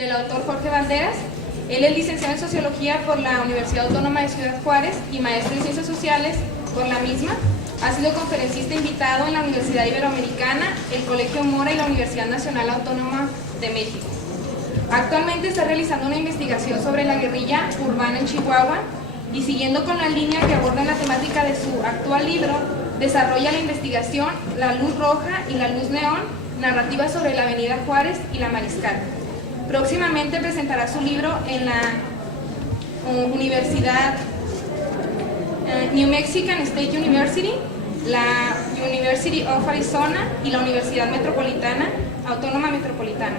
del autor Jorge Valderas. Él es licenciado en Sociología por la Universidad Autónoma de Ciudad Juárez y maestro en Ciencias Sociales por la misma. Ha sido conferencista invitado en la Universidad Iberoamericana, el Colegio Mora y la Universidad Nacional Autónoma de México. Actualmente está realizando una investigación sobre la guerrilla urbana en Chihuahua y, siguiendo con la línea que aborda la temática de su actual libro, desarrolla la investigación La Luz Roja y la Luz Neón, narrativa sobre la Avenida Juárez y la Mariscal. Próximamente presentará su libro en la Universidad New Mexican State University, la University of Arizona y la Universidad Autónoma Metropolitana,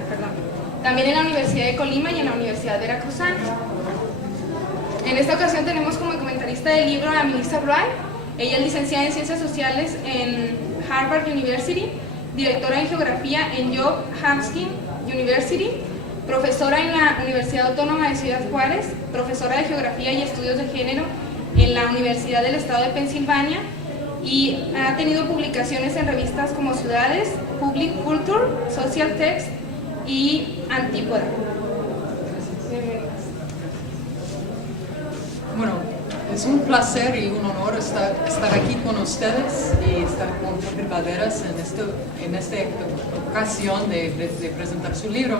también en la Universidad de Colima y en la Universidad Veracruzana. En esta ocasión tenemos como comentarista del libro a Melissa Wright. Ella es licenciada en Ciencias Sociales en Harvard University, directora en Geografía en Johns Hopkins University, profesora en la Universidad Autónoma de Ciudad Juárez, profesora de Geografía y Estudios de Género en la Universidad del Estado de Pensilvania, y ha tenido publicaciones en revistas como Ciudades, Public Culture, Social Text y Antípoda. Bueno, es un placer y un honor estar aquí con ustedes y estar con Jorge Valderas en esta ocasión de presentar su libro.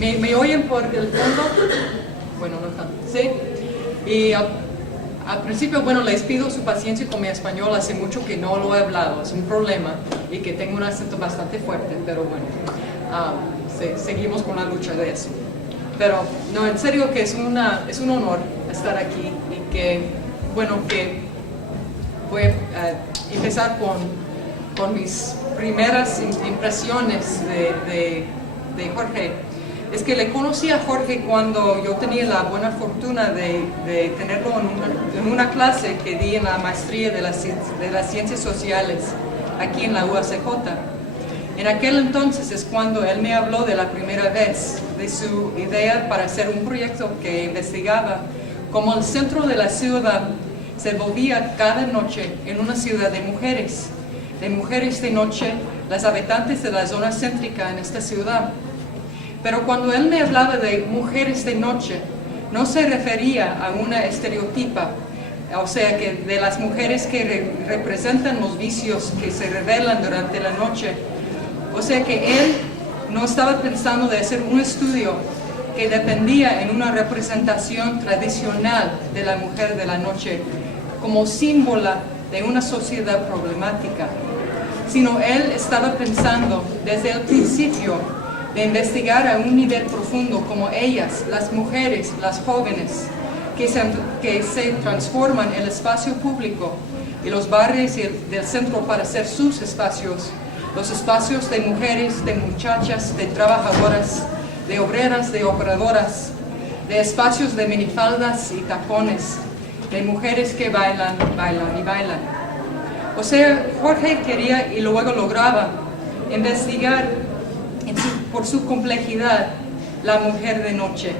¿Me oyen por el fondo? Bueno, no tanto, ¿sí? Y al principio, bueno, les pido su paciencia con mi español, hace mucho que no lo he hablado, es un problema y que tengo un acento bastante fuerte, pero bueno, seguimos con la lucha de eso. Pero no, en serio que es un honor estar aquí y que, bueno, que voy a empezar con mis primeras impresiones de Jorge. Es que le conocí a Jorge cuando yo tenía la buena fortuna de tenerlo en una clase que di en la maestría de las Ciencias Sociales aquí en la UACJ. En aquel entonces es cuando él me habló de la primera vez de su idea para hacer un proyecto que investigaba cómo el centro de la ciudad se volvía cada noche en una ciudad de mujeres de noche, las habitantes de la zona céntrica en esta ciudad. Pero cuando él me hablaba de mujeres de noche, no se refería a una estereotipa, o sea, que de las mujeres que representan los vicios que se revelan durante la noche. O sea que él no estaba pensando de hacer un estudio que dependía en una representación tradicional de la mujer de la noche como símbolo de una sociedad problemática, sino él estaba pensando desde el principio de investigar a un nivel profundo como ellas, las mujeres, las jóvenes, que se transforman en el espacio público y los barrios del centro para ser sus espacios, los espacios de mujeres, de muchachas, de trabajadoras, de obreras, de operadoras, de espacios de minifaldas y tacones, de mujeres que bailan, bailan y bailan. O sea, Jorge quería y luego lograba investigar por su complejidad la mujer de noche,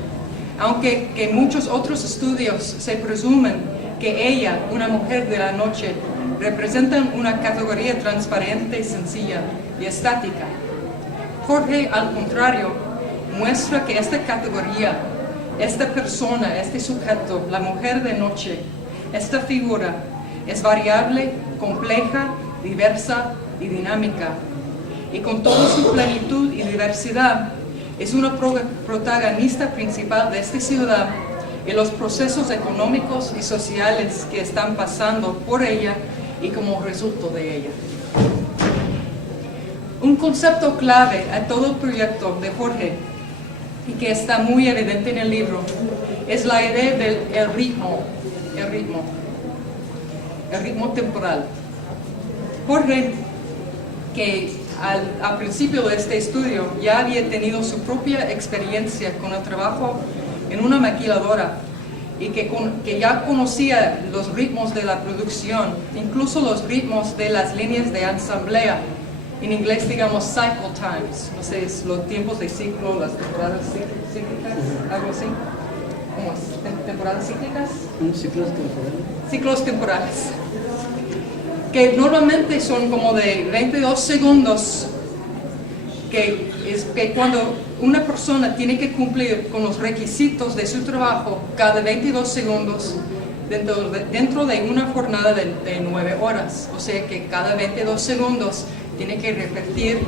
aunque que muchos otros estudios se presumen que ella, una mujer de la noche, representan una categoría transparente, sencilla y estática. Jorge, al contrario, muestra que esta categoría, esta persona, este sujeto, la mujer de noche, esta figura, es variable, compleja, diversa y dinámica. Y con toda su plenitud y diversidad, es una protagonista principal de esta ciudad y los procesos económicos y sociales que están pasando por ella y como resultado de ella. Un concepto clave a todo el proyecto de Jorge, y que está muy evidente en el libro, es la idea del ritmo temporal. Jorge, que al principio de este estudio ya había tenido su propia experiencia con el trabajo en una maquiladora y que ya conocía los ritmos de la producción, incluso los ritmos de las líneas de asamblea, en inglés digamos cycle times, no sé, es los tiempos de ciclo, las temporadas cíclicas, algo así. ¿Cómo es? ¿Temporadas cíclicas? Ciclos temporales. Ciclos temporales, que normalmente son como de 22 segundos, que cuando una persona tiene que cumplir con los requisitos de su trabajo cada 22 segundos dentro de una jornada de 9 horas. O sea que cada 22 segundos tiene que repetir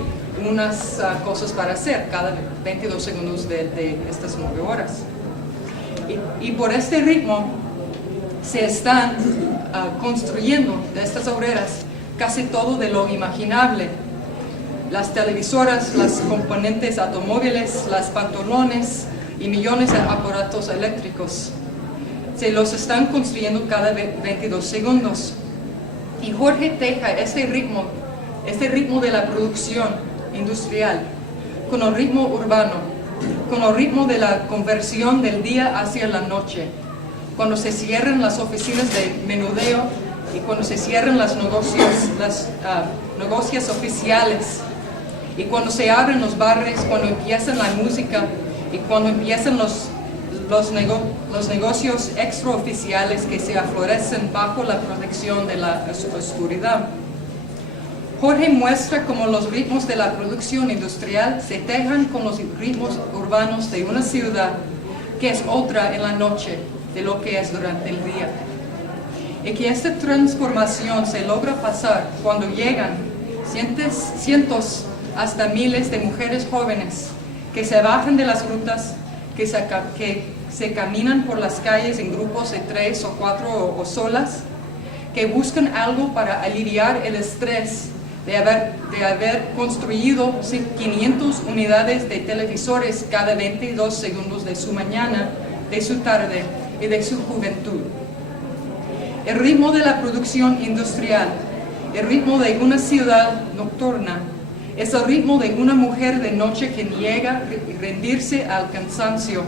unas cosas para hacer, cada 22 segundos de estas 9 horas. Y por este ritmo se están construyendo de estas obreras casi todo de lo imaginable. Las televisoras, las componentes automóviles, las pantalones y millones de aparatos eléctricos. Se los están construyendo cada 22 segundos. Y Jorge teja este ritmo de la producción industrial con el ritmo urbano, con el ritmo de la conversión del día hacia la noche, cuando se cierran las oficinas de menudeo y cuando se cierran las negocios oficiales, y cuando se abren los bares, cuando empiezan la música y cuando empiezan los negocios extraoficiales que se aflorecen bajo la protección de la oscuridad. Jorge muestra cómo los ritmos de la producción industrial se tejan con los ritmos urbanos de una ciudad que es otra en la noche de lo que es durante el día. Y que esta transformación se logra pasar cuando llegan cientos hasta miles de mujeres jóvenes que se bajan de las rutas, que se caminan por las calles en grupos de 3 o 4 o solas, que buscan algo para aliviar el estrés de haber construido 500 unidades de televisores cada 22 segundos de su mañana, de su tarde y de su juventud. El ritmo de la producción industrial, el ritmo de una ciudad nocturna, es el ritmo de una mujer de noche que niega rendirse al cansancio,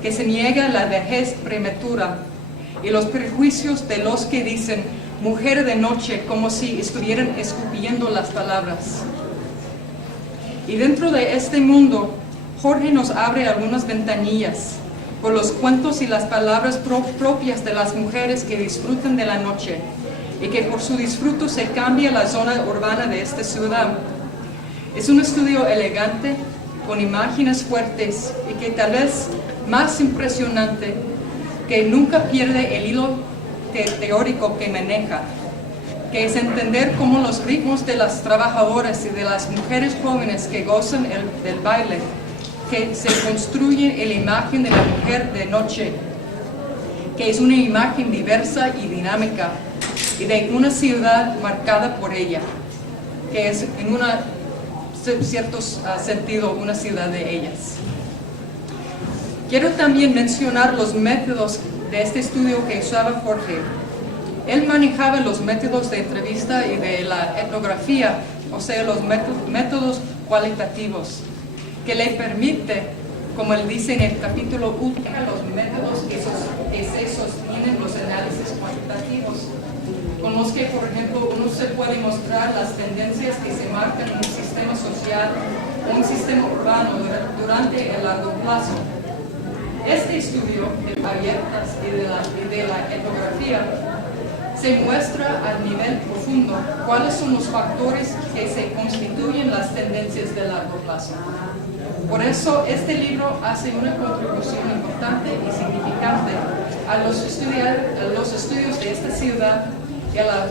que se niega a la vejez prematura y los prejuicios de los que dicen mujer de noche como si estuvieran escupiendo las palabras. Y dentro de este mundo, Jorge nos abre algunas ventanillas por los cuentos y las palabras propias de las mujeres que disfrutan de la noche y que por su disfruto se cambia la zona urbana de esta ciudad. Es un estudio elegante, con imágenes fuertes y que tal vez más impresionante, que nunca pierde el hilo teórico que maneja, que es entender cómo los ritmos de las trabajadoras y de las mujeres jóvenes que gozan del baile, que se construye en la imagen de la mujer de noche, que es una imagen diversa y dinámica, y de una ciudad marcada por ella, que es en cierto sentido una ciudad de ellas. Quiero también mencionar los métodos de este estudio que usaba Jorge. Él manejaba los métodos de entrevista y de la etnografía, o sea, los métodos cualitativos, que le permite, como él dice en el capítulo último, los métodos que se sostienen los análisis cuantitativos, con los que, por ejemplo, uno se puede mostrar las tendencias que se marcan en un sistema social o un sistema urbano durante el largo plazo. Este estudio de abiertas y de la etnografía se muestra a nivel profundo cuáles son los factores que se constituyen las tendencias de largo plazo. Por eso este libro hace una contribución importante y significante a los estudios de esta ciudad y a la...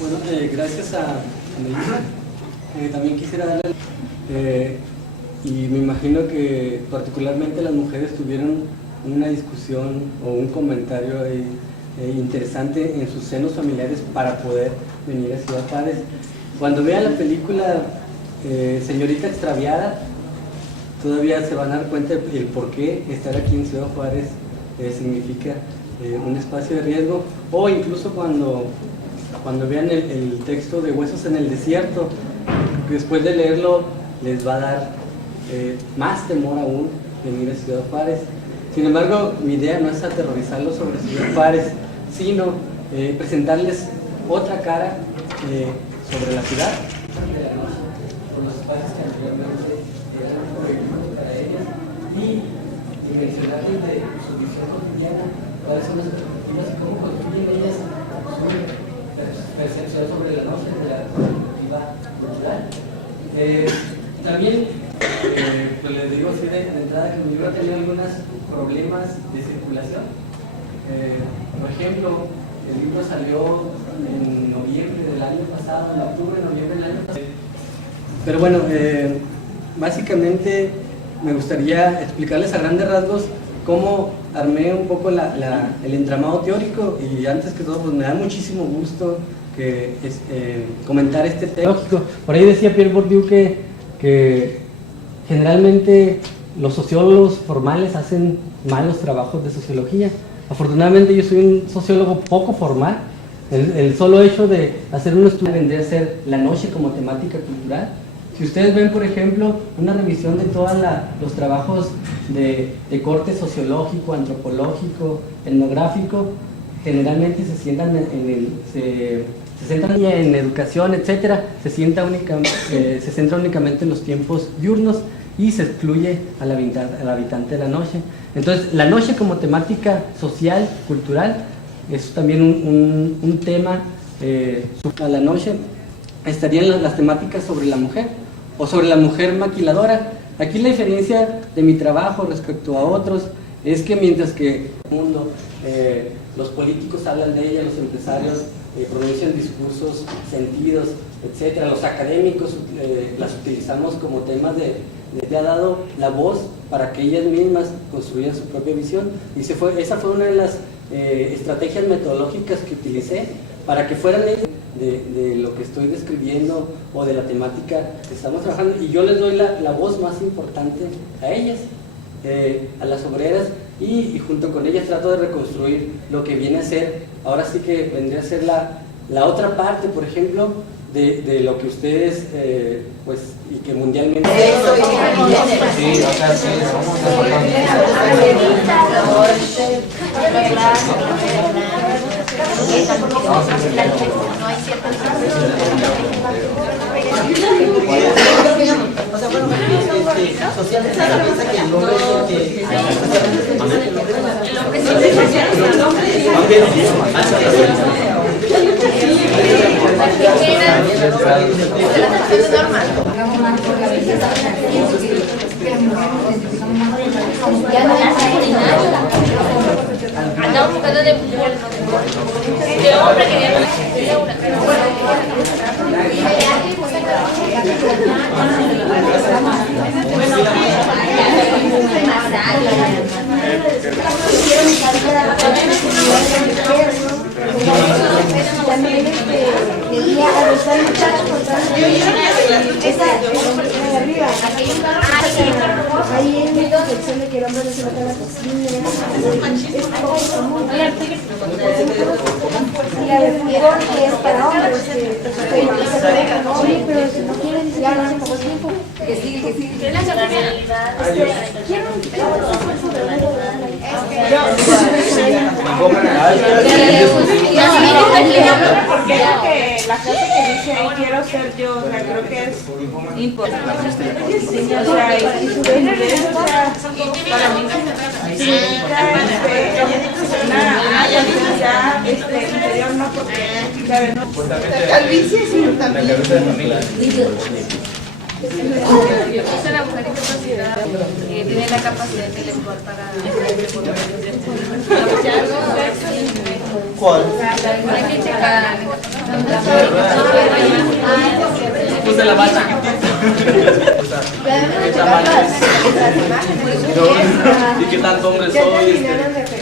Bueno, gracias a Melissa. También quisiera darle... y me imagino que particularmente las mujeres tuvieron una discusión o un comentario interesante en sus senos familiares para poder venir a Ciudad Juárez. Cuando vean la película Señorita Extraviada, todavía se van a dar cuenta del por qué estar aquí en Ciudad Juárez significa un espacio de riesgo, o incluso cuando vean el texto de Huesos en el Desierto, después de leerlo les va a dar más temor aún venir a Ciudad Juárez. Sin embargo, mi idea no es aterrorizarlos sobre Ciudad Juárez, sino presentarles otra cara sobre la ciudad, con los espacios que anteriormente eran prohibidos para ellas, y mencionarles de su visión cotidiana, cuáles son las perspectivas y cómo construyen ellas su percepción sobre la noche de la perspectiva cultural. También, pues les digo así de entrada que mi libro ha tenido algunos problemas de circulación. Por ejemplo, el libro salió en noviembre del año pasado, en octubre, noviembre del año pasado. Pero bueno, básicamente me gustaría explicarles a grandes rasgos cómo armé un poco el entramado teórico, y antes que todo pues me da muchísimo gusto que comentar este tema. Por ahí decía Pierre Bourdieu que generalmente los sociólogos formales hacen malos trabajos de sociología. Afortunadamente yo soy un sociólogo poco formal. El solo hecho de hacer un estudio vendría a ser la noche como temática cultural. Si ustedes ven, por ejemplo, una revisión de todos los trabajos de corte sociológico, antropológico, etnográfico, generalmente se centran en educación, etcétera, se centra únicamente en los tiempos diurnos y se excluye al habitante de la noche. Entonces, la noche como temática social, cultural, es también un tema. A la noche estarían las temáticas sobre la mujer o sobre la mujer maquiladora. Aquí la diferencia de mi trabajo respecto a otros es que mientras que el mundo, los políticos hablan de ella, los empresarios pronuncian discursos, sentidos, etcétera, los académicos las utilizamos como temas le ha dado la voz para que ellas mismas construyan su propia visión, y esa fue una de las estrategias metodológicas que utilicé para que fueran ellas de lo que estoy describiendo o de la temática que estamos trabajando, y yo les doy la voz más importante a ellas, a las obreras, y junto con ellas trato de reconstruir lo que viene a ser, ahora sí que vendría a ser la otra parte, por ejemplo, de lo que ustedes, pues, y que mundialmente... Sí, o sea, sí, Andamos buscando de fútbol. ¿Qué hombre quería una? También quería avisar al muchacho esa de arriba. Ahí en mi sección de que el hombre no se mete a la cocina. Es poco común. Y la de fútbol que es para hombres. Sí, pero si no quieren, ya lo hace poco tiempo. Que sí. ¿Qué es la realidad? Quiero un porque es que la cosa que dice quiero ser yo, o sea, creo que es importante. O sea, y su belleza, o sea, para mí significa una felicidad interior, no porque, ¿sabes? La calvicie sí también. Es una mujer discapacidad que tiene la capacidad intelectual para... ¿Cuál? Hay que checar. Pues de la más ¿y qué tanto hombre soy?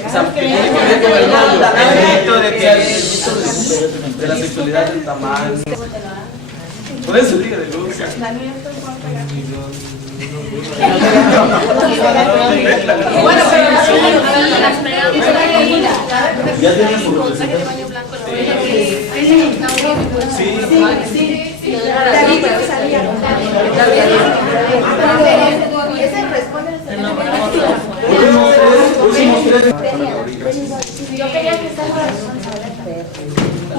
O sea, que tiene que ver con el mito de la sexualidad del tamaño. Por eso digo de luz. Bueno, pero ya tienen su profesor. Sí. Yo quería que estás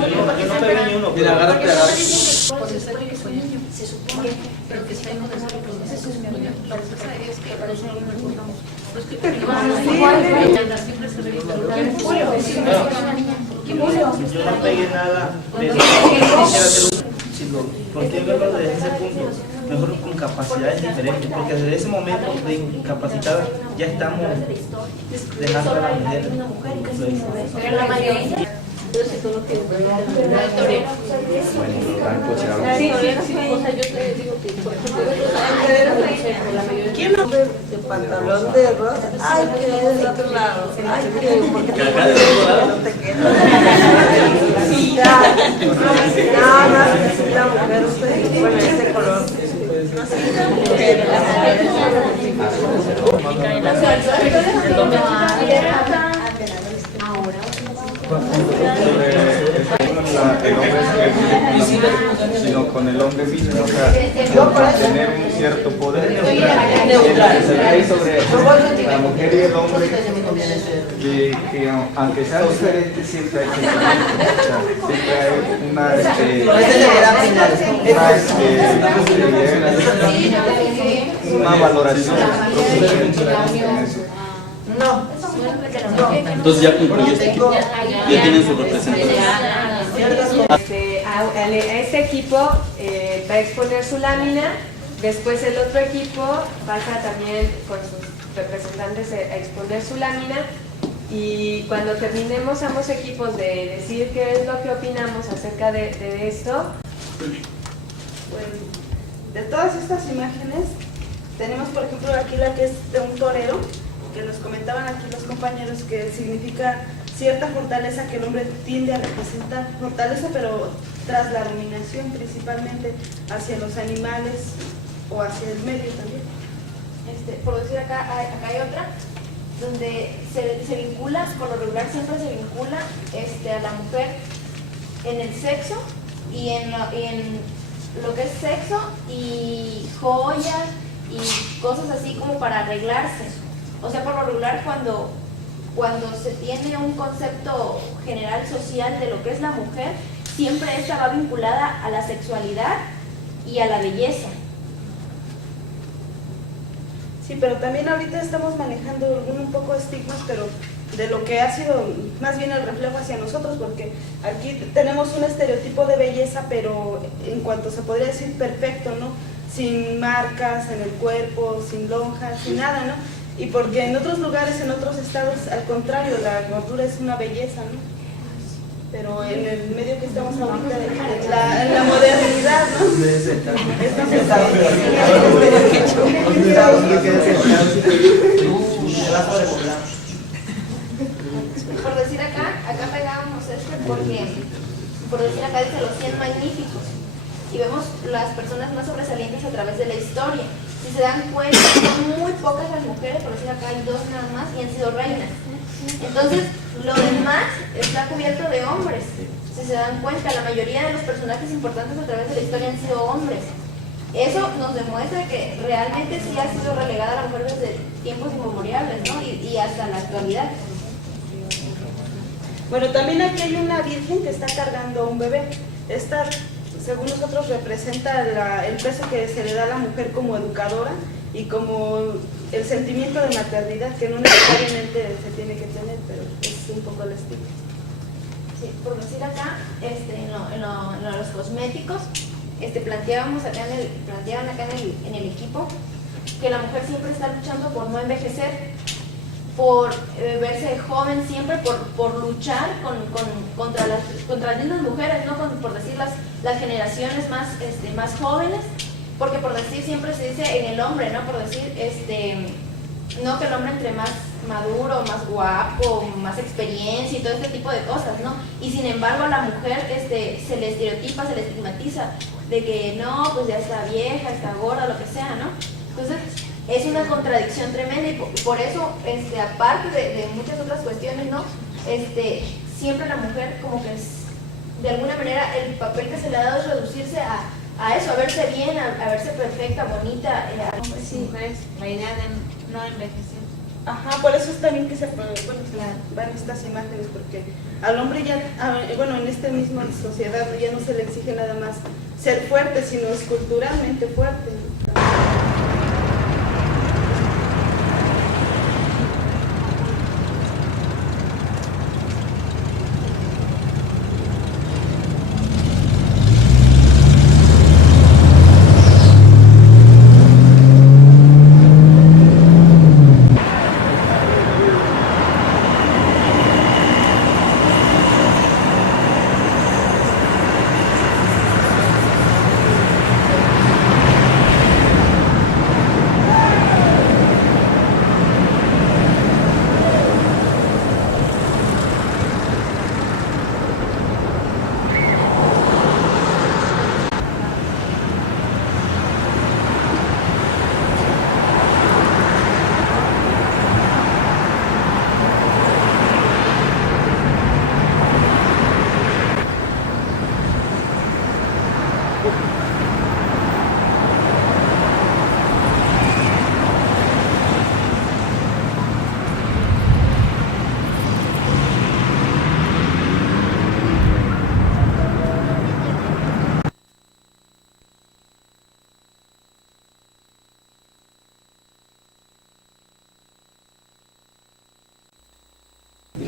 Yo no pegué ni uno. Mira, agárrate. pues es que soy niño, se supone, pero que está en donde se reproduce, se supone, es que parece que no encontramos. Pero es que siempre se revisa. Yo no pegué nada. ¿por qué verlo desde ese punto? Mejor con capacidades diferentes, porque desde ese momento de incapacitada ya estamos dejando a la mujer. Pero la mayoría. Sí, O sea, yo te digo que, por ejemplo, la mayoría. ¿Quién no? De pantalón de rosa. Ay, que es del otro lado. Ay, que porque no te quedas. Nada más necesita mujer usted. Bueno, ese color. El hombre es sino con el hombre mismo, o sea, tener un cierto poder que se ve ahí sobre la mujer y el hombre, que aunque sean diferentes siempre hay sentimientos, o sea, siempre hay una valoración en eso. No. Entonces ya concluyó este equipo, ya tienen su representación. A este equipo va a exponer su lámina, después el otro equipo pasa también con sus representantes a exponer su lámina, y cuando terminemos ambos equipos de decir qué es lo que opinamos acerca de esto. Pues, de todas estas imágenes tenemos, por ejemplo, aquí la que es de un torero, que nos comentaban aquí los compañeros que significa cierta fortaleza que el hombre tiende a representar, fortaleza pero tras la dominación, principalmente hacia los animales o hacia el medio también. Por decir acá hay otra donde se vincula, por lo regular siempre se vincula a la mujer en el sexo y en lo que es sexo y joyas y cosas así como para arreglarse. O sea, por lo regular cuando se tiene un concepto general social de lo que es la mujer, siempre esta va vinculada a la sexualidad y a la belleza. Sí, pero también ahorita estamos manejando un poco estigmas, pero de lo que ha sido más bien el reflejo hacia nosotros, porque aquí tenemos un estereotipo de belleza, pero en cuanto se podría decir perfecto, ¿no? Sin marcas en el cuerpo, sin lonjas, sin nada, ¿no? Y porque en otros lugares, en otros estados, al contrario, la gordura es una belleza, ¿no? Pero en el medio que estamos ahorita, en la modernidad, ¿no? Por decir acá pegábamos porque, por decir acá dice los 100 magníficos, y vemos las personas más sobresalientes a través de la historia. Si se dan cuenta, son muy pocas las mujeres, por decir acá hay 2 nada más, y han sido reinas. Entonces, lo demás está cubierto de hombres. Si se dan cuenta, la mayoría de los personajes importantes a través de la historia han sido hombres. Eso nos demuestra que realmente sí ha sido relegada la mujer desde tiempos inmemoriales, ¿no? Y hasta la actualidad. Bueno, también aquí hay una virgen que está cargando a un bebé. Esta, según nosotros, representa el peso que se le da a la mujer como educadora y como el sentimiento de maternidad, que no necesariamente se tiene que tener, pero es un poco el estilo. Sí, por decir acá, en los cosméticos, planteaban acá en el equipo que la mujer siempre está luchando por no envejecer, por verse joven siempre, por luchar contra las mismas mujeres, ¿no? Por decir las generaciones más jóvenes, porque por decir siempre se dice en el hombre, ¿no? Por decir, no, que el hombre entre más maduro, más guapo, más experiencia y todo este tipo de cosas, ¿no? Y sin embargo a la mujer se le estereotipa, se le estigmatiza de que no, pues ya está vieja, está gorda, lo que sea, ¿no? Entonces es una contradicción tremenda y por eso, aparte de muchas otras cuestiones, ¿no? Siempre la mujer como que de alguna manera el papel que se le ha dado es reducirse a eso, a verse bien, a verse perfecta, bonita. Sí, la idea de no envejecer. Ajá, por eso es también que van estas imágenes, porque al hombre ya, bueno, en esta misma sociedad ya no se le exige nada más ser fuerte, sino esculturalmente fuerte, ¿no?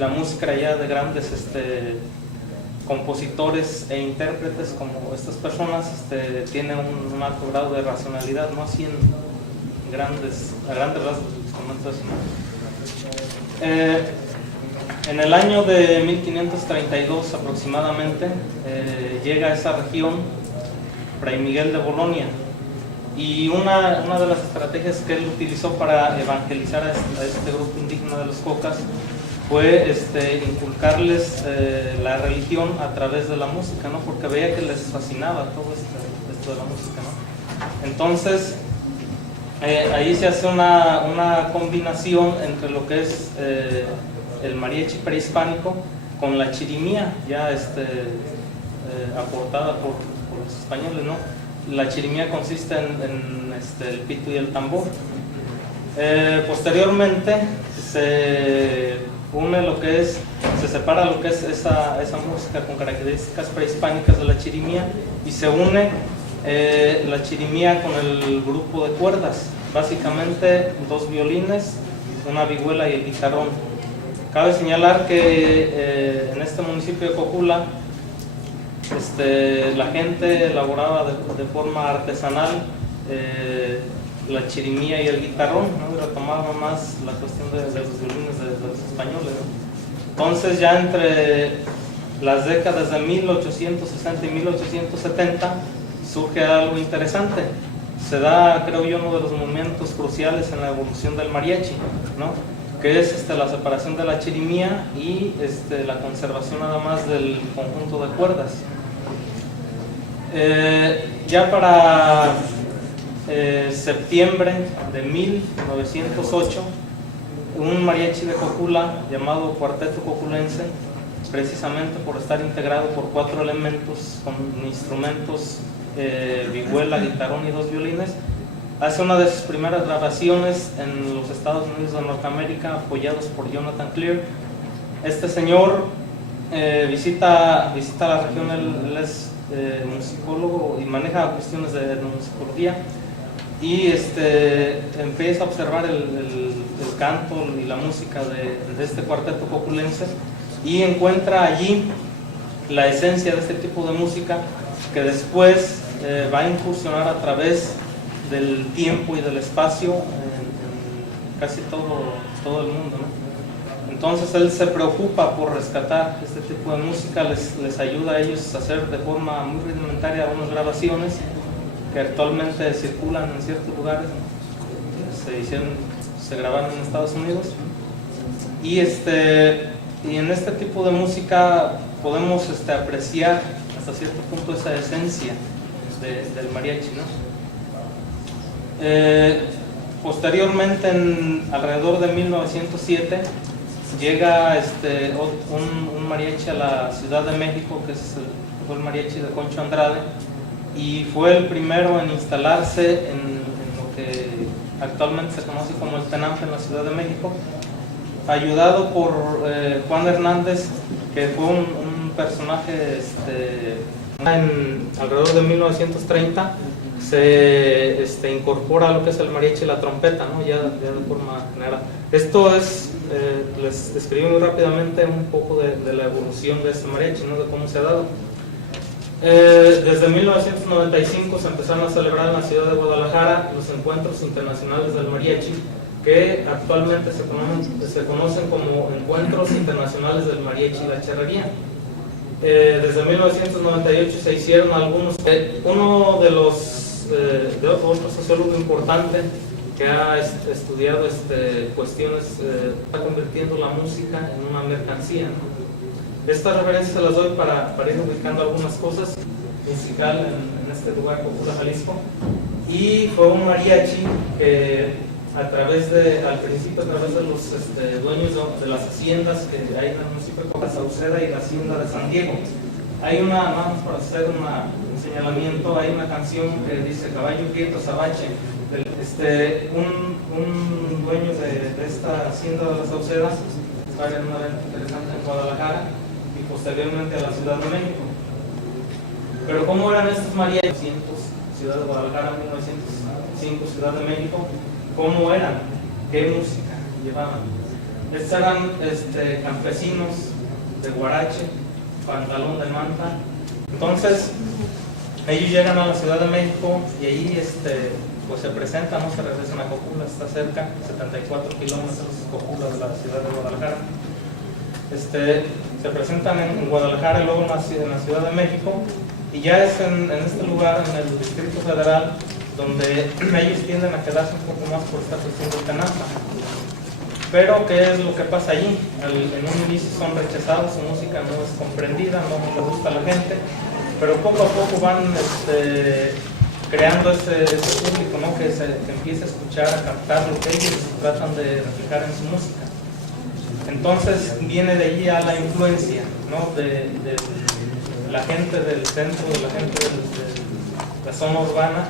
la música era ya de grandes compositores e intérpretes como estas personas, tiene un alto grado de racionalidad, no así a grandes rasgos, comento eso, ¿no? En el año de 1532 aproximadamente llega a esa región Fray Miguel de Bolonia, y una de las estrategias que él utilizó para evangelizar a este grupo indígena de los Cocas fue inculcarles la religión a través de la música, ¿no? Porque veía que les fascinaba todo esto de la música, ¿no? Entonces ahí se hace una combinación entre lo que es el mariachi prehispánico con la chirimía ya aportada por los españoles, ¿no? La chirimía consiste en el pito y el tambor. Posteriormente se separa lo que es esa música con características prehispánicas de la chirimía, y se une la chirimía con el grupo de cuerdas, básicamente 2 violines, una vihuela y el guitarrón. Cabe señalar que en este municipio de Cocula la gente elaboraba de forma artesanal la chirimía y el guitarrón, ¿no? Y retomaba más la cuestión de los violines de los españoles, ¿no? Entonces ya entre las décadas de 1860 y 1870 surge algo interesante. Se da, creo yo, uno de los momentos cruciales en la evolución del mariachi, ¿no? Que es la separación de la chirimía y la conservación nada más del conjunto de cuerdas. Ya para septiembre de 1908, un mariachi de Cocula llamado Cuarteto Coculense, precisamente por estar integrado por 4 elementos con instrumentos, vihuela, guitarrón y 2 violines, hace una de sus primeras grabaciones en los Estados Unidos de Norteamérica, apoyados por Jonathan Clear. Este señor visita la región, él es musicólogo y maneja cuestiones de musicología, y empieza a observar el canto y la música de este cuarteto coculense, y encuentra allí la esencia de este tipo de música que después va a incursionar a través del tiempo y del espacio en casi todo el mundo, ¿no? Entonces él se preocupa por rescatar este tipo de música, les ayuda a ellos a hacer de forma muy rudimentaria unas grabaciones que actualmente circulan en ciertos lugares, se grabaron en Estados Unidos, y en este tipo de música podemos apreciar hasta cierto punto esa esencia del mariachi, ¿no? Posteriormente, alrededor de 1907, llega un mariachi a la Ciudad de México, que fue el mariachi de Concho Andrade, y fue el primero en instalarse en lo que actualmente se conoce como el Tenampa en la Ciudad de México, ayudado por Juan Hernández, que fue un personaje alrededor de 1930 se incorpora a lo que es el mariachi y la trompeta, ¿no? ya de forma general. Esto es, les describí muy rápidamente un poco de la evolución de este mariachi, ¿no? De cómo se ha dado. Desde 1995 se empezaron a celebrar en la ciudad de Guadalajara los encuentros internacionales del mariachi, que actualmente se conocen como Encuentros Internacionales del Mariachi y la Charrería. Desde 1998 se hicieron algunos. Uno de otro sociólogo importante que ha estudiado cuestiones, está convirtiendo la música en una mercancía, ¿no? Estas referencias se las doy para ir ubicando algunas cosas musical en este lugar, Cocula, Jalisco. Y fue un mariachi que al principio a través de los dueños de las haciendas que hay en el municipio de Cocula, Sauceda y la hacienda de San Diego. Hay vamos para hacer un señalamiento, hay una canción que dice Caballo Quieto Sabache. Un dueño de esta hacienda de la Sauceda va a haber un evento interesante en Guadalajara y posteriormente a la Ciudad de México. Pero ¿cómo eran estos mariachis? Ciudad de Guadalajara, 1905, Ciudad de México. ¿Cómo eran? ¿Qué música llevaban? Estos eran campesinos de huarache, pantalón de manta. Entonces, ellos llegan a la Ciudad de México y ahí pues se presentan, no se regresan a Cojula, está cerca, 74 kilómetros Cojula de la ciudad de Guadalajara. Se presentan en Guadalajara y luego en la Ciudad de México, y ya es en este lugar, en el Distrito Federal, donde ellos tienden a quedarse un poco más por esta cuestión del Canasta. Pero ¿qué es lo que pasa allí? En un inicio son rechazados, su música no es comprendida, no le gusta a la gente, pero poco a poco van creando ese público, ¿no? que empieza a escuchar, a captar lo que ellos tratan de reflejar en su música. Entonces viene de allí a la influencia, ¿no? de la gente del centro, de la gente de la zona urbana,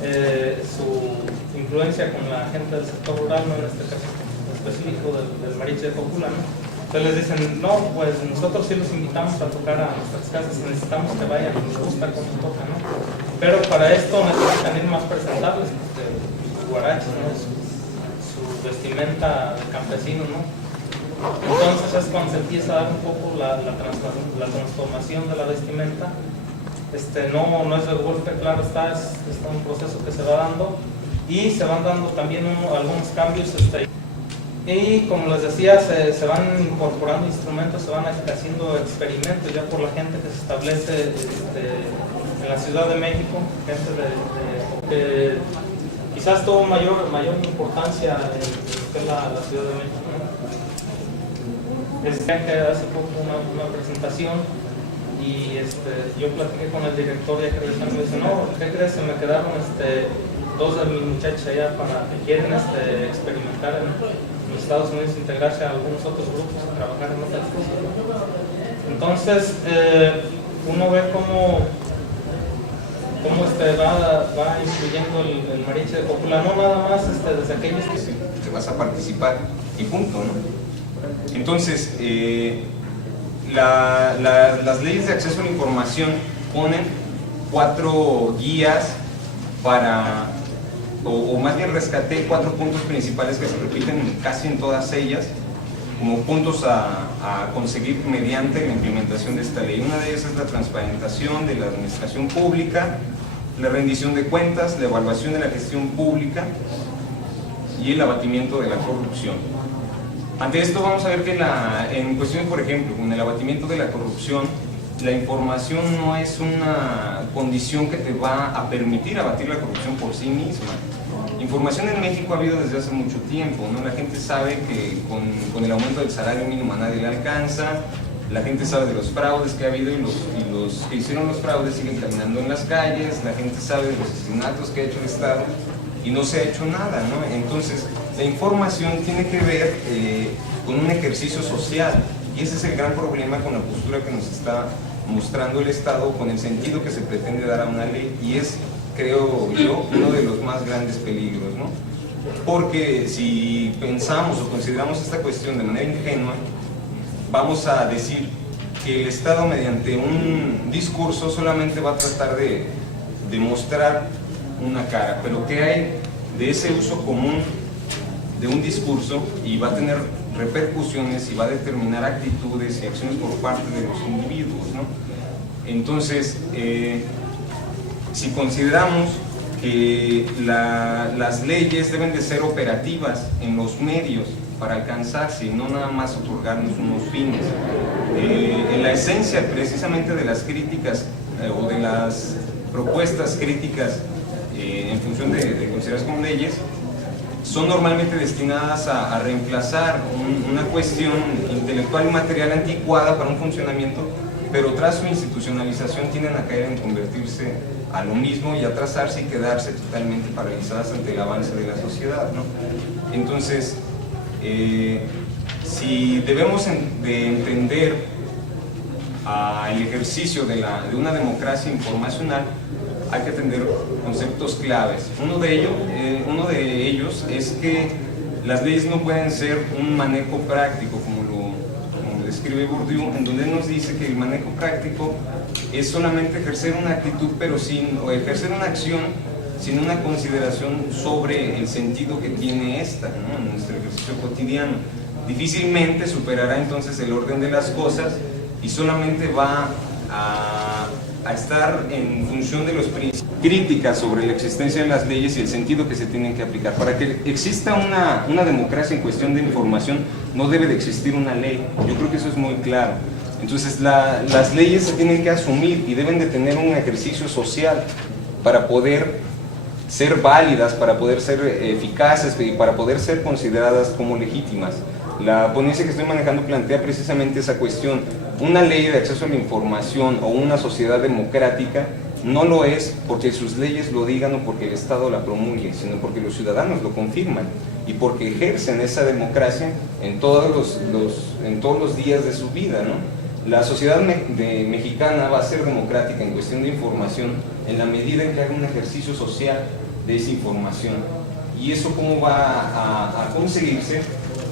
su influencia con la gente del sector rural, ¿no? En este caso específico del mariachi de Cojula, ¿no? Entonces les dicen, no, pues nosotros sí los invitamos a tocar a nuestras casas, necesitamos que vayan, nos gusta cómo tocan, ¿no? Pero para esto necesitan ir más presentables, porque los guaraches, ¿no? Su vestimenta de campesino, ¿no? Entonces es cuando se empieza a dar un poco la transformación de la vestimenta. No es de golpe, claro está, es un proceso que se va dando, y se van dando también algunos cambios. Y como les decía, se van incorporando instrumentos, se van haciendo experimentos ya por la gente que se establece en la Ciudad de México, gente quizás tuvo mayor importancia en la Ciudad de México, ¿no? Que hace poco una presentación, y yo platiqué con el director de acreditación y me dice, no, ¿qué crees? Se me quedaron dos de mis muchachos allá que quieren experimentar en los Estados Unidos, integrarse a algunos otros grupos, a trabajar en otras cosas. Entonces, uno ve cómo va influyendo el mariachi de Cojula, no nada más desde aquellos que vas a participar y punto, ¿no? Entonces, las leyes de acceso a la información ponen 4 guías o más bien rescaté 4 puntos principales que se repiten casi en todas ellas, como puntos a conseguir mediante la implementación de esta ley. Una de ellas es la transparentación de la administración pública, la rendición de cuentas, la evaluación de la gestión pública y el abatimiento de la corrupción. Ante esto vamos a ver que en cuestiones, por ejemplo, con el abatimiento de la corrupción, la información no es una condición que te va a permitir abatir la corrupción por sí misma. Información en México ha habido desde hace mucho tiempo, ¿no? La gente sabe que con el aumento del salario mínimo a nadie le alcanza, la gente sabe de los fraudes que ha habido, y los que hicieron los fraudes siguen caminando en las calles, la gente sabe de los asesinatos que ha hecho el Estado y no se ha hecho nada, ¿no? Entonces, la información tiene que ver con un ejercicio social, y ese es el gran problema con la postura que nos está mostrando el Estado, con el sentido que se pretende dar a una ley, y es, creo yo, uno de los más grandes peligros, ¿no? Porque si pensamos o consideramos esta cuestión de manera ingenua, vamos a decir que el Estado, mediante un discurso, solamente va a tratar de mostrar una cara, pero ¿qué hay de ese uso común de un discurso? Y va a tener repercusiones y va a determinar actitudes y acciones por parte de los individuos, ¿no? Entonces, si consideramos que las leyes deben de ser operativas en los medios para alcanzarse y no nada más otorgarnos unos fines, en la esencia precisamente de las críticas o de las propuestas críticas en función de considerarse como leyes, son normalmente destinadas a reemplazar una cuestión intelectual y material anticuada para un funcionamiento, pero tras su institucionalización tienden a caer en convertirse a lo mismo y atrasarse y quedarse totalmente paralizadas ante el avance de la sociedad, ¿no? Entonces, si debemos de entender el ejercicio de una democracia informacional, hay que atender conceptos claves. Uno de ellos es que las leyes no pueden ser un manejo práctico, como describe Bourdieu, en donde nos dice que el manejo práctico es solamente ejercer una actitud, o ejercer una acción sin una consideración sobre el sentido que tiene esta, ¿no? En nuestro ejercicio cotidiano. difícilmente superará entonces el orden de las cosas y solamente va a estar en función de los principios. Críticas sobre la existencia de las leyes y el sentido que se tienen que aplicar. Para que exista una democracia en cuestión de información, no debe de existir una ley. Yo creo que eso es muy claro. Entonces las leyes se tienen que asumir y deben de tener un ejercicio social para poder ser válidas, para poder ser eficaces y para poder ser consideradas como legítimas. La ponencia que estoy manejando plantea precisamente esa cuestión. Una ley de acceso a la información o una sociedad democrática no lo es porque sus leyes lo digan o porque el Estado la promulgue, sino porque los ciudadanos lo confirman y porque ejercen esa democracia en todos los días de su vida, ¿no? La sociedad mexicana va a ser democrática en cuestión de información en la medida en que haga un ejercicio social de esa información. ¿Y eso cómo va a conseguirse?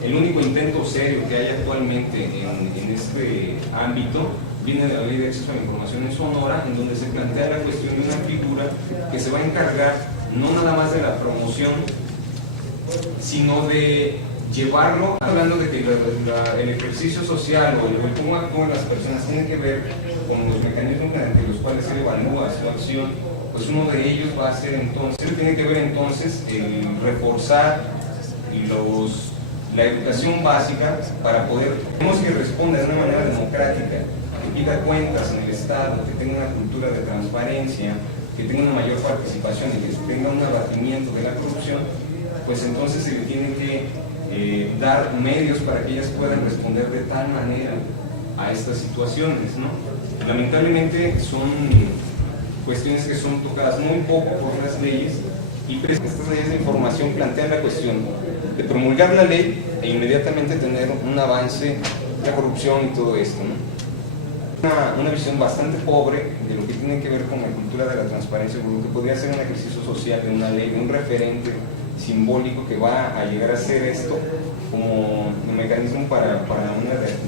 El único intento serio que hay actualmente en este ámbito viene de la Ley de Acceso a la Información en Sonora, en donde se plantea la cuestión de una figura que se va a encargar no nada más de la promoción, sino de llevarlo, hablando de que el ejercicio social o el cómo actúan las personas tiene que ver con los mecanismos mediante los cuales se evalúa su acción, pues uno de ellos va a ser entonces, tiene que ver entonces el reforzar la educación básica para poder, tenemos que responder de una manera democrática, que pida cuentas en el Estado, que tenga una cultura de transparencia, que tenga una mayor participación y que tenga un abatimiento de la corrupción, pues entonces se le tiene que dar medios para que ellas puedan responder de tal manera a estas situaciones, ¿no? Lamentablemente son cuestiones que son tocadas muy poco por las leyes y estas leyes de información plantean la cuestión de promulgar la ley e inmediatamente tener un avance de la corrupción y todo esto, ¿no? Una visión bastante pobre de lo que tiene que ver con la cultura de la transparencia, por lo que podría ser un ejercicio social de una ley, de un referente simbólico que va a llegar a ser esto como un mecanismo para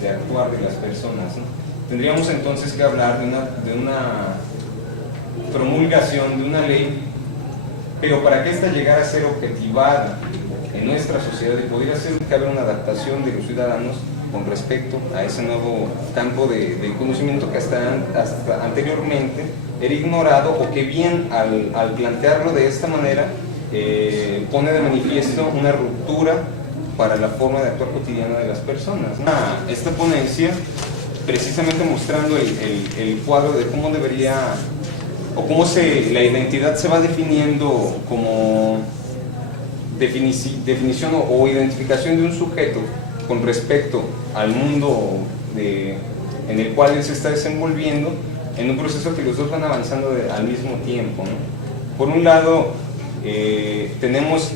de actuar de las personas, ¿no? Tendríamos entonces que hablar de una promulgación de una ley, pero para que ésta llegara a ser objetivada en nuestra sociedad y pudiera ser que haber una adaptación de los ciudadanos con respecto a ese nuevo campo de conocimiento que hasta anteriormente era ignorado o que bien al plantearlo de esta manera pone de manifiesto una ruptura para la forma de actuar cotidiana de las personas, ¿no? Esta ponencia precisamente mostrando el cuadro de cómo debería o cómo la identidad se va definiendo como definición o identificación de un sujeto con respecto al mundo en el cual él se está desenvolviendo en un proceso que los dos van avanzando al mismo tiempo, ¿no? Por un lado tenemos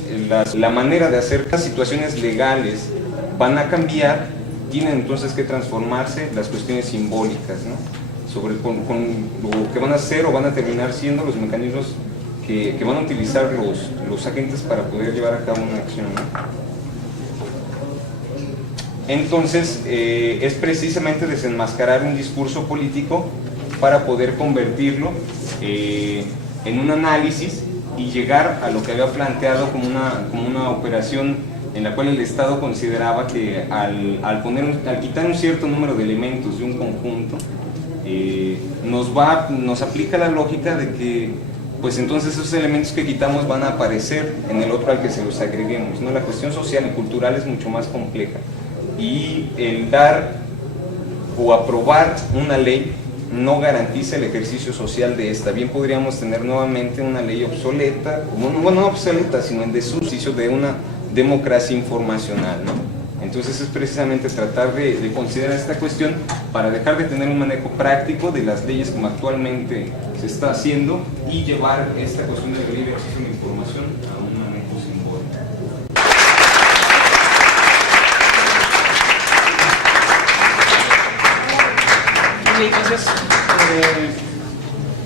la manera de hacer las situaciones legales van a cambiar, tienen entonces que transformarse las cuestiones simbólicas, ¿no? Sobre con lo que van a ser o van a terminar siendo los mecanismos que van a utilizar los agentes para poder llevar a cabo una acción, ¿no? Entonces es precisamente desenmascarar un discurso político para poder convertirlo en un análisis y llegar a lo que había planteado como una operación en la cual el Estado consideraba que al quitar un cierto número de elementos de un conjunto nos aplica la lógica de que pues entonces esos elementos que quitamos van a aparecer en el otro al que se los agreguemos, ¿no? La cuestión social y cultural es mucho más compleja y el dar o aprobar una ley no garantiza el ejercicio social de esta. Bien podríamos tener nuevamente una ley obsoleta, bueno, no obsoleta, sino en desuso de una democracia informacional, ¿no? Entonces es precisamente tratar de considerar esta cuestión para dejar de tener un manejo práctico de las leyes como actualmente se está haciendo y llevar esta cuestión de la ley de acceso a la información a un manejo simbólico. Muy bien, gracias.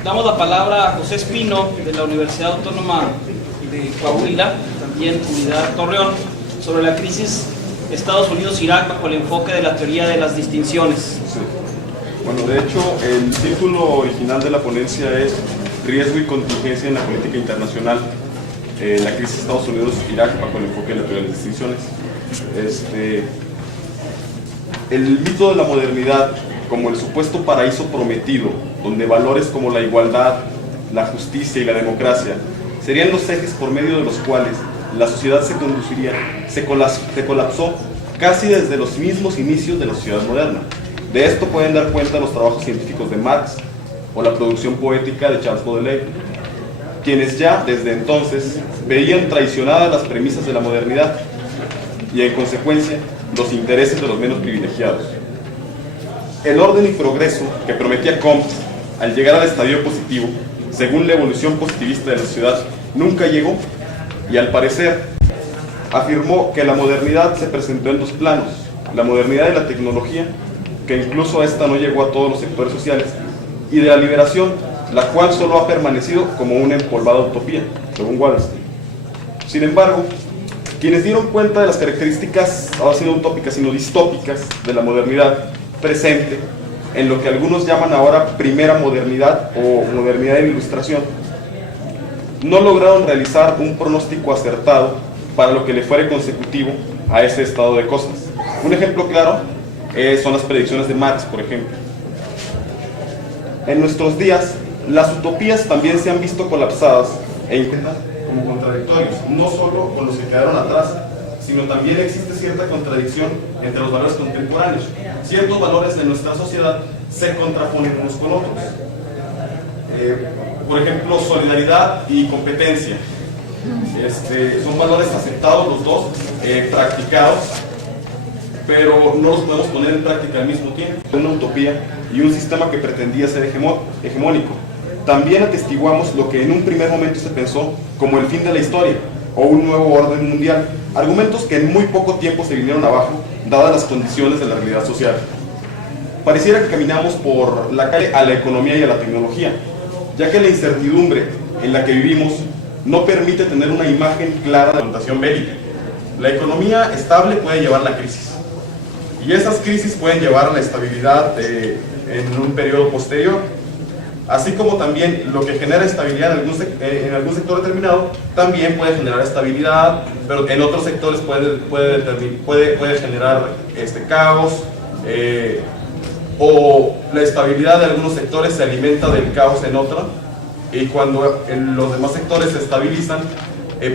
Damos la palabra a José Espino de la Universidad Autónoma de Coahuila, también Unidad Torreón, sobre la crisis Estados Unidos-Irak bajo el enfoque de la teoría de las distinciones. Sí. Bueno, de hecho, el título original de la ponencia es Riesgo y contingencia en la política internacional, la crisis Estados Unidos-Irak bajo el enfoque de la teoría de las distinciones. El mito de la modernidad como el supuesto paraíso prometido, donde valores como la igualdad, la justicia y la democracia serían los ejes por medio de los cuales la sociedad se colapsó casi desde los mismos inicios de la sociedad moderna. De esto pueden dar cuenta los trabajos científicos de Marx o la producción poética de Charles Baudelaire, quienes ya desde entonces veían traicionadas las premisas de la modernidad y en consecuencia los intereses de los menos privilegiados. El orden y progreso que prometía Comte al llegar al estadio positivo, según la evolución positivista de la sociedad, nunca llegó, y al parecer afirmó que la modernidad se presentó en dos planos: la modernidad de la tecnología, que incluso esta no llegó a todos los sectores sociales, y de la liberación, la cual solo ha permanecido como una empolvada utopía, según Wallerstein. Sin embargo, quienes dieron cuenta de las características, ahora sí no utópicas, sino distópicas de la modernidad presente, en lo que algunos llaman ahora primera modernidad o modernidad de la ilustración, no lograron realizar un pronóstico acertado para lo que le fuere consecutivo a ese estado de cosas. Un ejemplo claro son las predicciones de Marx, por ejemplo. En nuestros días, las utopías también se han visto colapsadas e intentan como contradictorios, no solo con los que quedaron atrás, sino también existe cierta contradicción entre los valores contemporáneos. Ciertos valores de nuestra sociedad se contraponen unos con otros. Por ejemplo, solidaridad y competencia. Son valores aceptados los dos, practicados, pero no los podemos poner en práctica al mismo tiempo. Una utopía y un sistema que pretendía ser hegemónico. También atestiguamos lo que en un primer momento se pensó como el fin de la historia o un nuevo orden mundial, argumentos que en muy poco tiempo se vinieron abajo dadas las condiciones de la realidad social. Pareciera que caminamos por la calle a la economía y a la tecnología, ya que la incertidumbre en la que vivimos no permite tener una imagen clara de la confrontación bélica. La economía estable puede llevar la crisis, y esas crisis pueden llevar a la estabilidad en un periodo posterior, así como también lo que genera estabilidad en algún sector determinado también puede generar estabilidad, pero en otros sectores puede generar caos, o la estabilidad de algunos sectores se alimenta del caos en otra, y cuando los demás sectores se estabilizan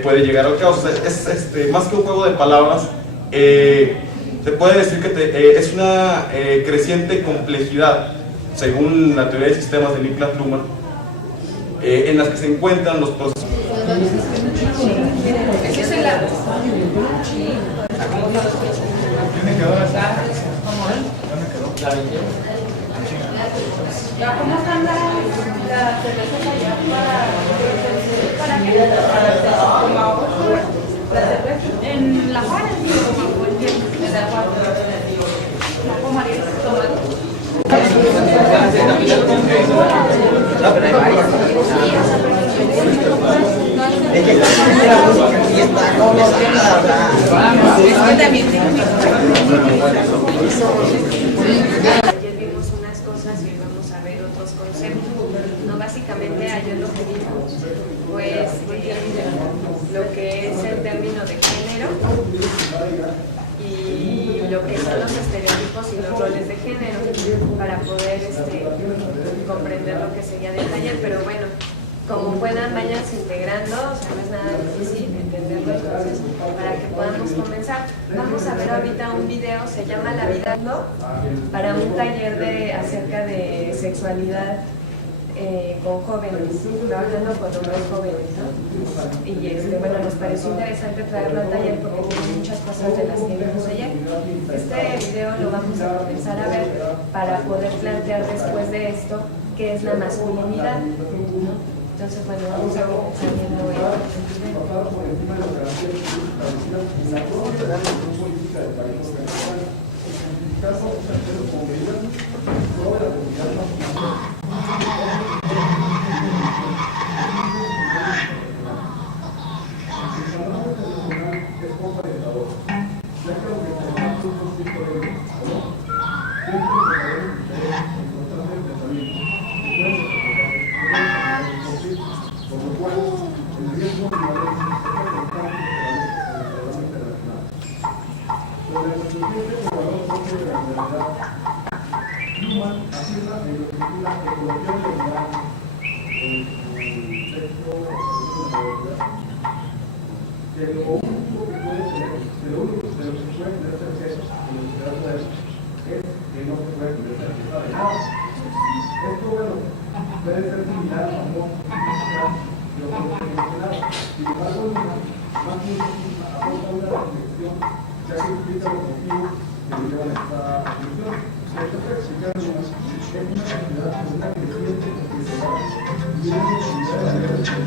puede llegar al caos. Es más que un juego de palabras, se puede decir que es una creciente complejidad, según la teoría de sistemas de Niklas Luhmann, en las que se encuentran los procesos. Ese es el lado. ¿Cómo están las cervezas allá para que la cerveza? En la Juárez, como en la Juárez. ¿Cómo harías Ayer vimos unas cosas y hoy vamos a ver otros conceptos. No, básicamente ayer lo que vimos pues lo que es el término de género y lo que son los estereotipos y los roles de género para poder comprender lo que sería del taller, pero bueno, como puedan, váyanse integrando, o sea, no es nada difícil entenderlo, entonces, para que podamos comenzar. Vamos a ver ahorita un video, se llama La vida, ¿no? Para un taller acerca de sexualidad con jóvenes, trabajando con hombres jóvenes, ¿no? Y bueno, nos pareció interesante traerlo al taller porque tiene muchas cosas de las que vimos ayer. Este video lo vamos a comenzar a ver para poder plantear después de esto qué es la masculinidad, ¿no? Entonces, bueno, vamos a comenzar viendo la ecología legal en su texto que lo único que puede tener, de lo único de lo que se puede tener certeza en los ciudadanos de eso es que no se puede tener certeza de nada. Esto, bueno, puede ser similar a lo que yo mencionaba. Sin embargo, más bien aporta una reflexión, ya que explica los motivos que llevan a esta atención. Esto está explicando es una sociedad con una creciente complejidad y una necesidad de la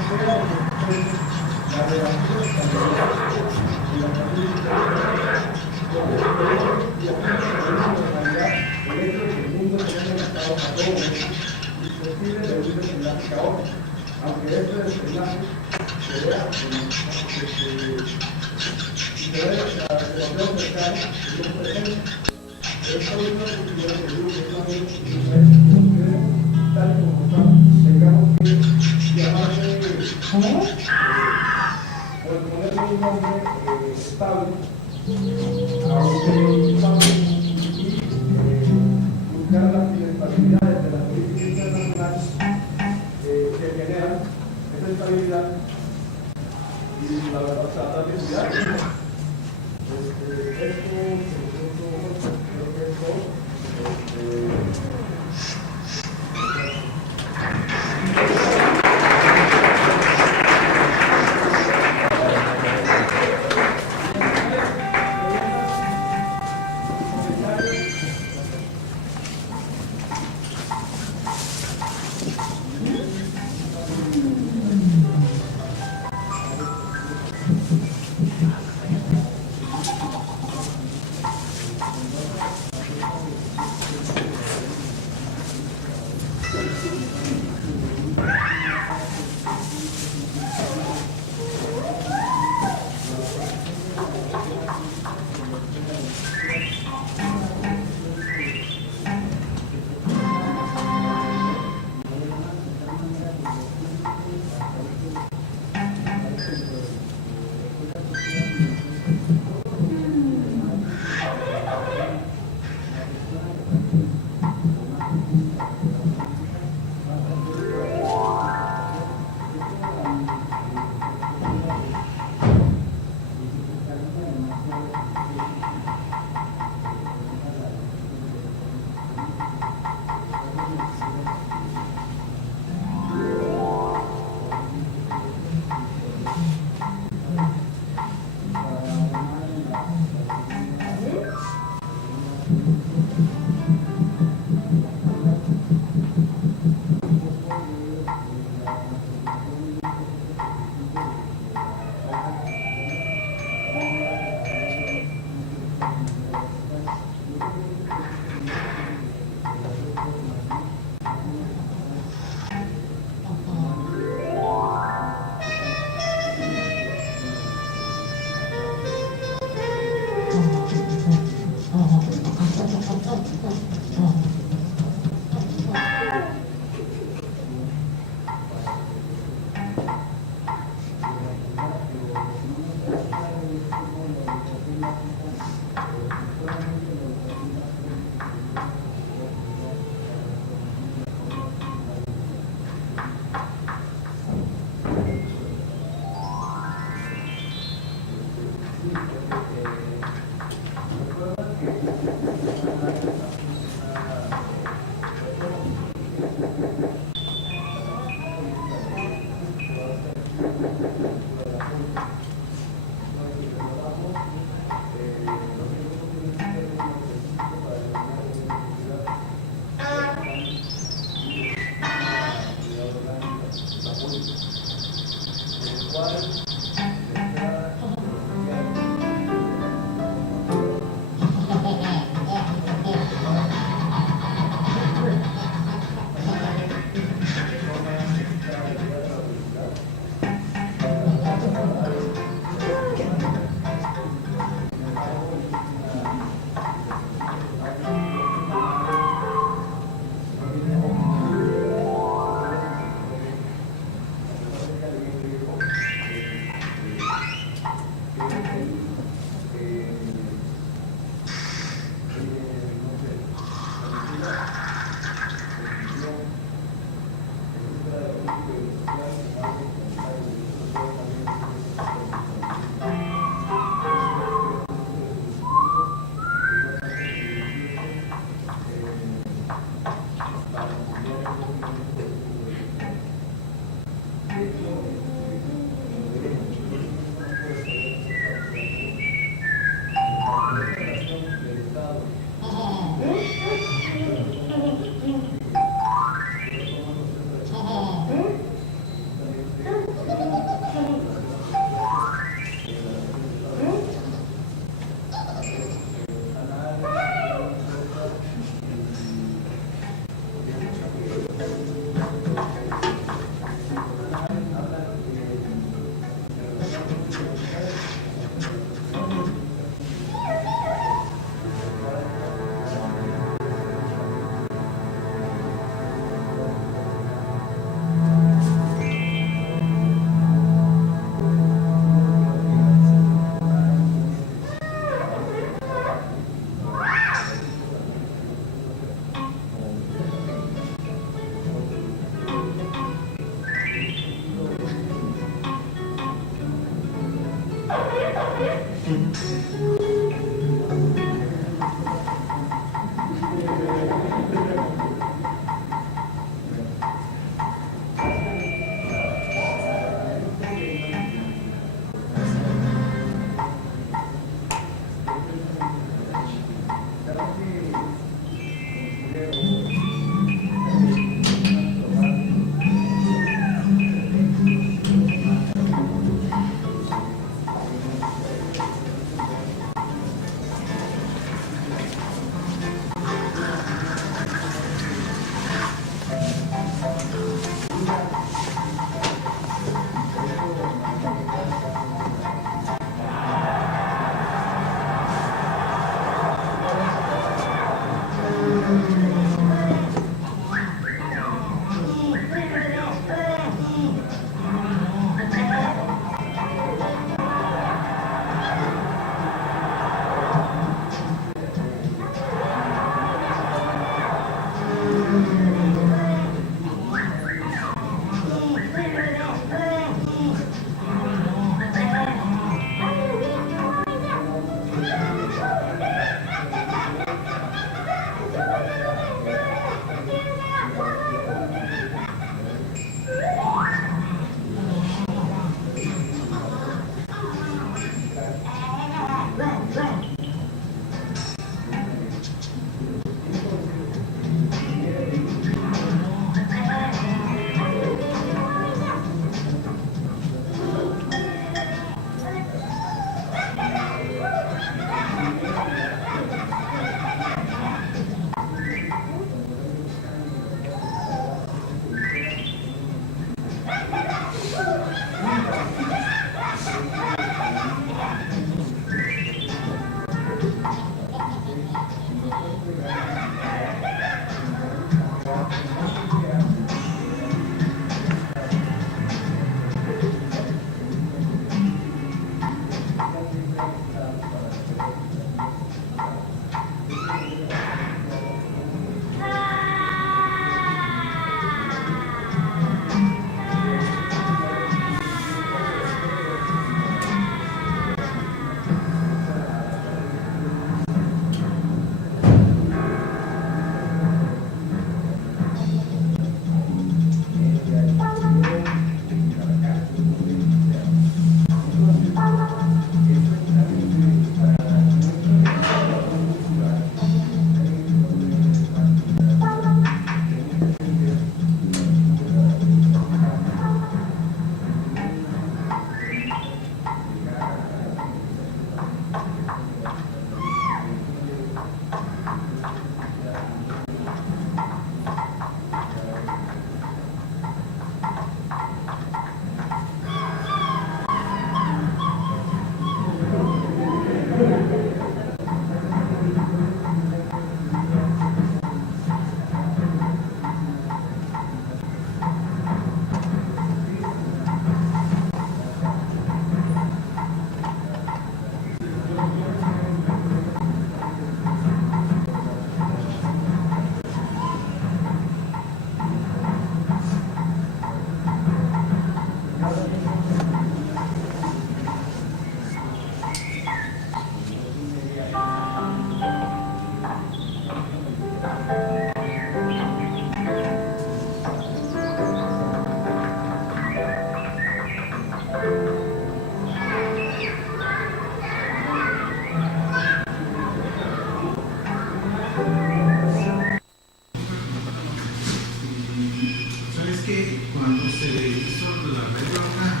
¿Sabes que cuando se hizo la reforma?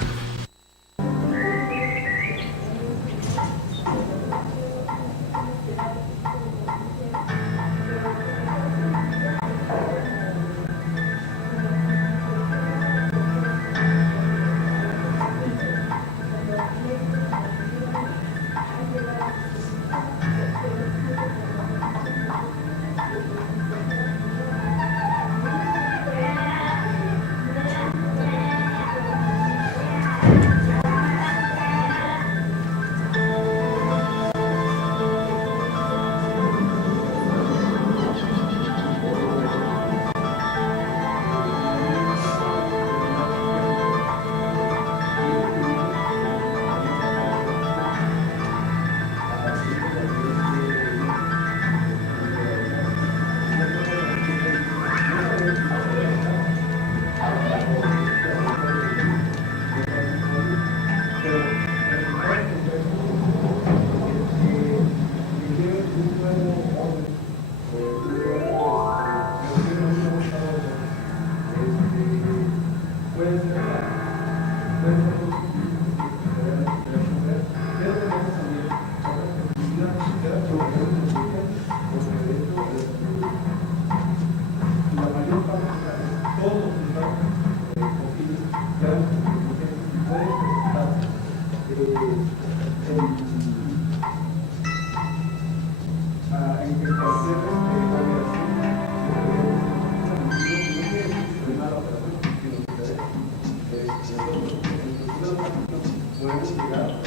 Podemos llegar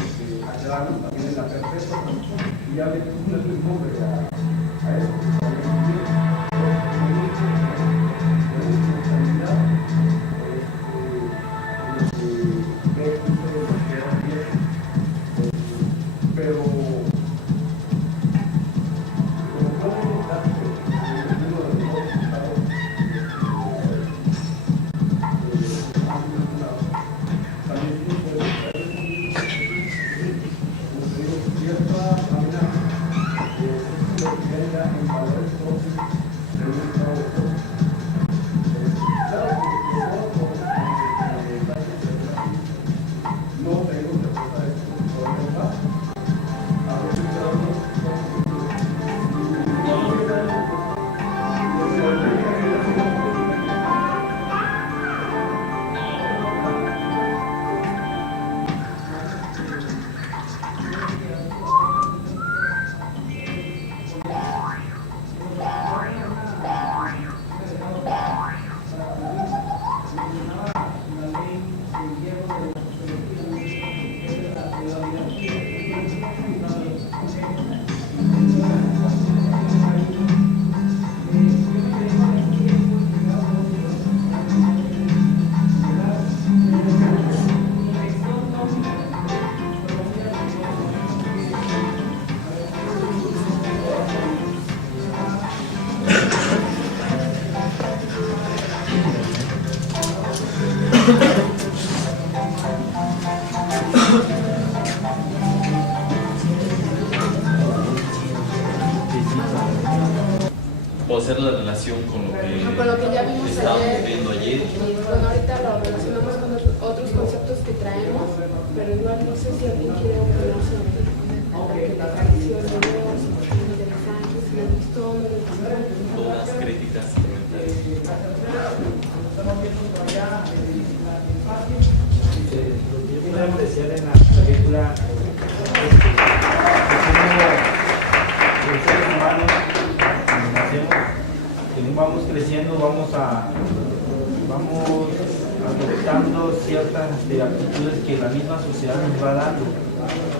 a quedarnos también en la perfecta y ya le pusimos un nombre a eso. Pero ¿Puedo hacer la relación con lo que ya vimos estábamos ayer, viendo ayer? Bueno, ahorita lo relacionamos con otros conceptos que traemos, pero igual no sé si alguien quiere opinar sobre que la tradición de Dios, de los ángeles, si le gustó, no le gustó. Todas críticas. Yo quiero apreciar en la película adoptando ciertas actitudes que la misma sociedad nos va dando,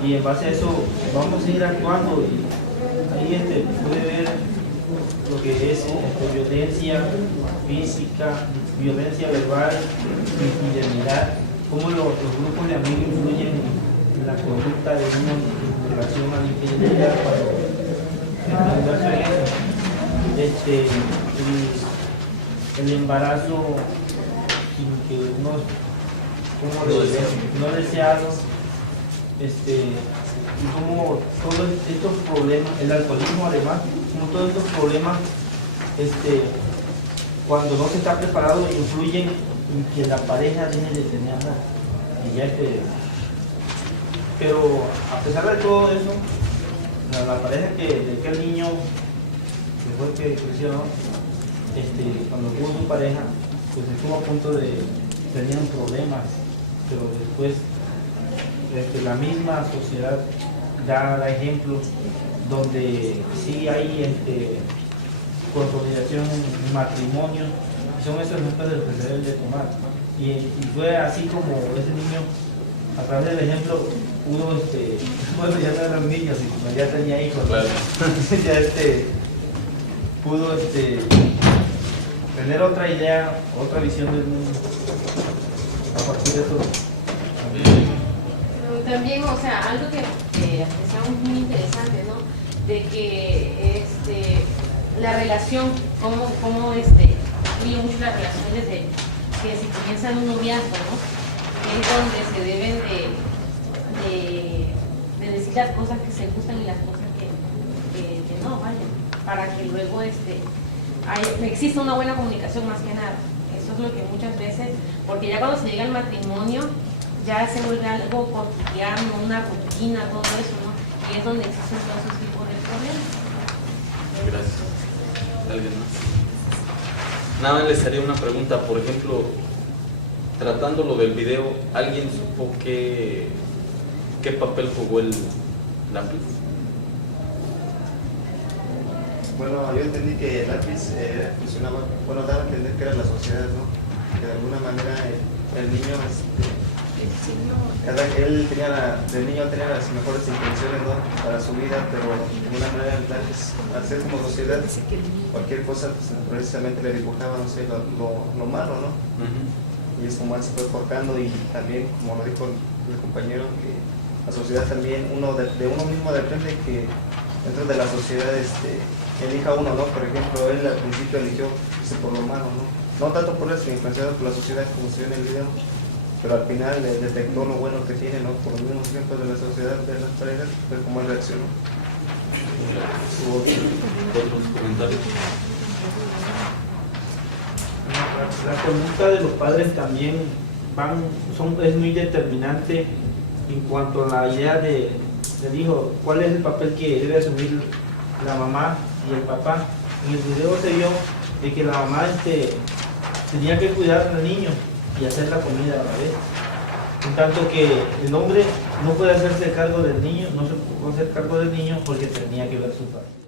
y en base a eso vamos a ir actuando, y ahí puede ver lo que es violencia física, violencia verbal, infidelidad, cómo los grupos de amigos influyen en la conducta de uno en relación a la infidelidad el embarazo no deseado, y como todos estos problemas, el alcoholismo además, como todos estos problemas, cuando no se está preparado, influyen en que la pareja deje de tener amor. Y ya pero a pesar de todo eso, la pareja de aquel niño después que creció, ¿no? Cuando tuvo su pareja, pues estuvo a punto de tener problemas, pero después la misma sociedad da ejemplos donde sí hay consolidación en matrimonio, y son esos ejemplos de lo que se deben de tomar. Y fue así como ese niño, a través del ejemplo, pudo, bueno, ya no eran niños, sino ya tenía hijos, claro. Ya pudo tener otra idea, otra visión del mundo a partir de eso. También, o sea, algo que apreciamos muy interesante, ¿no? De que la relación, cómo influye mucho las relaciones de que si comienzan un noviazgo, ¿no? Es donde se deben de decir las cosas que se gustan y las cosas que no, vaya, para que luego exista una buena comunicación más que nada. Eso es lo que muchas veces, porque ya cuando se llega al matrimonio, ya se vuelve algo cotidiano, una rutina, todo eso, ¿no? Y es donde existen todos esos tipos de problemas. Gracias. ¿Alguien más? Nada más les haría una pregunta, por ejemplo, tratando lo del video, ¿alguien supo qué papel jugó el lápiz? Bueno, yo entendí que el lápiz funcionaba, bueno, daba a entender que era la sociedad, ¿no? Que de alguna manera el niño, el niño tenía las mejores intenciones, ¿no? Para su vida, pero de alguna manera el lápiz, al ser como sociedad, cualquier cosa, pues, precisamente le dibujaba, no sé, lo malo, ¿no? Y es como él se fue forjando, y también, como lo dijo el compañero, que la sociedad también, de uno mismo depende que dentro de la sociedad elija uno, ¿no? Por ejemplo, él al principio eligió por lo malo, ¿no? No tanto por eso, influenciado por la sociedad como se ve en el video, pero al final detectó lo bueno que tiene, ¿no? Por los mismos ejemplos de la sociedad, de las parejas, fue como él reaccionó. ¿Otros comentarios? La conducta de los padres también es muy determinante en cuanto a la idea del hijo, cuál es el papel que debe asumir la mamá y el papá. En el video se vio de que la mamá tenía que cuidar al niño y hacer la comida a la vez, en tanto que el hombre no puede hacerse cargo del niño, no se puede hacer cargo del niño porque tenía que ver su parte.